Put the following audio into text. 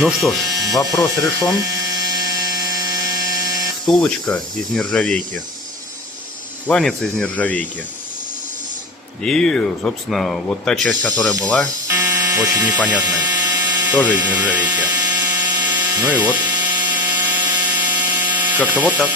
Ну что ж, вопрос решен. Втулочка из нержавейки, фланец из нержавейки. И, собственно, вот та часть, которая была, очень непонятная, тоже из нержавейки. Ну и вот, как-то вот так.